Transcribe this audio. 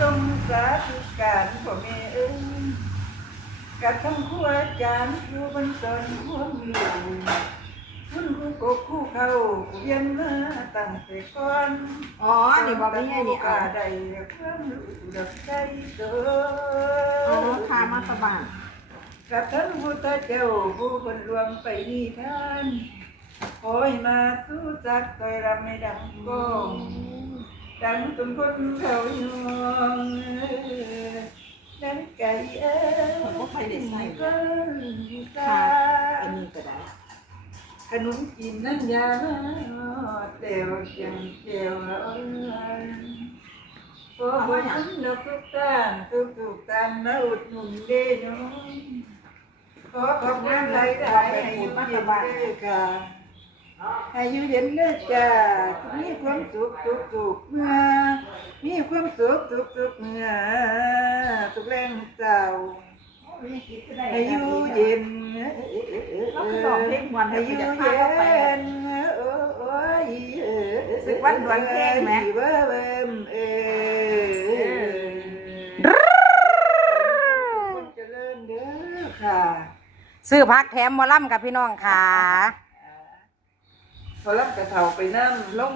ทรงสาธุการพ่อแม่เอ้ยกับทั้งครูอาจารย์ครูบรรสอนความรู้คุณครูกบครูเข้าเรียนมาตั้งแต่ก่อน อ๋อนี่บอกไม่ใช่นี่ ก็ เอา ได้ความรู้ดับใจเกิ อ๋อ ด ทามาตะบาน กับท่านพุทธเจ้าผู้คนรวมไปนิทานขอให้มาสู้จักคอยรำไม่ดังก้องดังสมคนเขายองดังไก่เอ้ก็ตา อันนี้ก็ได้ ขนมกินนั่นยาเตียวเจียงเจียวพอบุญเราทุกท่านทุกท่านมาอุดหนุนเด้น้องขอขอบคุณหลายๆให้อยู่เย็นเด้อค่ะให้อยู่เย็นเด้อจ้ามีความสุขทุกเมื่อมีความสุขทุกเมื่อทุกแรงเจ้าให้อยู่เย็นให้อยู่เย็นโอ้ยสึกวันดวนเพลงไหมเบิ่มเจริญเด้อค่ะ ซื้อพักแถมหมอลำกับพี่น้องค่ะ พอรับกระเถาไปน้ำลง